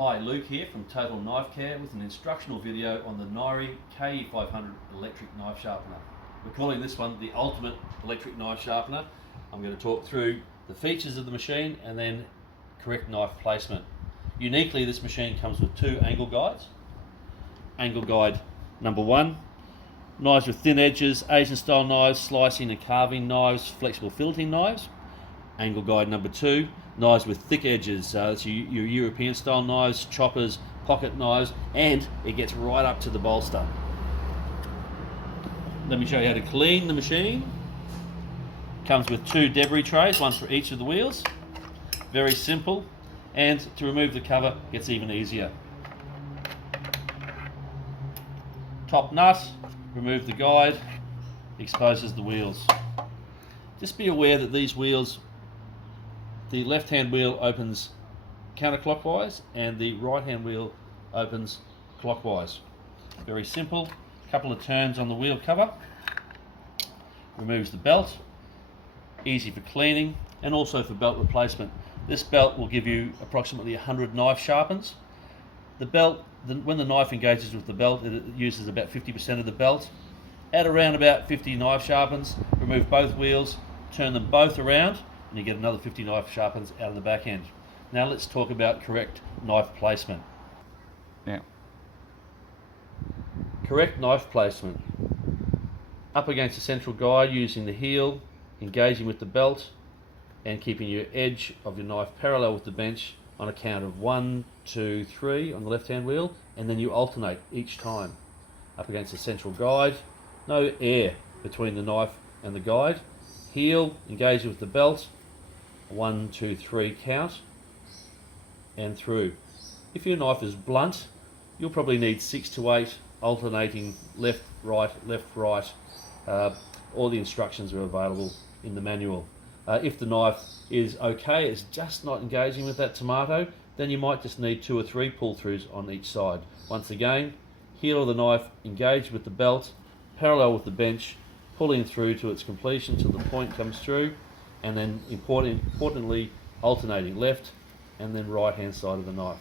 Hi, Luke here from Total Knife Care with an instructional video on the Nirey KE-500 electric knife sharpener. We're calling this one the ultimate electric knife sharpener. I'm going to talk through the features of the machine and then correct knife placement. Uniquely, this machine comes with two angle guides. Angle guide number 1, knives with thin edges, Asian style knives, slicing and carving knives, flexible filleting knives. Angle guide number 2, knives with thick edges, it's your European style knives, choppers, pocket knives, and it gets right up to the bolster. Let me show you how to clean the machine. Comes with 2 debris trays, one for each of the wheels. Very simple, and to remove the cover gets even easier. Top nut, remove the guide, exposes the wheels. Just be aware that these wheels, the left hand wheel opens counterclockwise and the right hand wheel opens clockwise. Very simple. Couple of turns on the wheel cover, removes the belt. Easy for cleaning and also for belt replacement. This belt will give you approximately 100 knife sharpens. The belt, when the knife engages with the belt, it uses about 50% of the belt. Add around about 50 knife sharpens, remove both wheels, turn them both around, and you get another 50 knife sharpens out of the back end. Now let's talk about correct knife placement. Now, correct knife placement. Up against the central guide using the heel, engaging with the belt, and keeping your edge of your knife parallel with the bench on a count of 1, 2, 3 on the left hand wheel, and then you alternate each time. Up against the central guide, no air between the knife and the guide. Heel, engage with the belt, 1, 2, 3 count, and through. If your knife is blunt, you'll probably need 6 to 8 alternating left, right. All the instructions are available in the manual. If the knife is okay, it's just not engaging with that tomato, then you might just need 2 or 3 pull-throughs on each side. Once again, heel of the knife engaged with the belt, parallel with the bench, pulling through to its completion till the point comes through, and then importantly alternating left and then right hand side of the knife.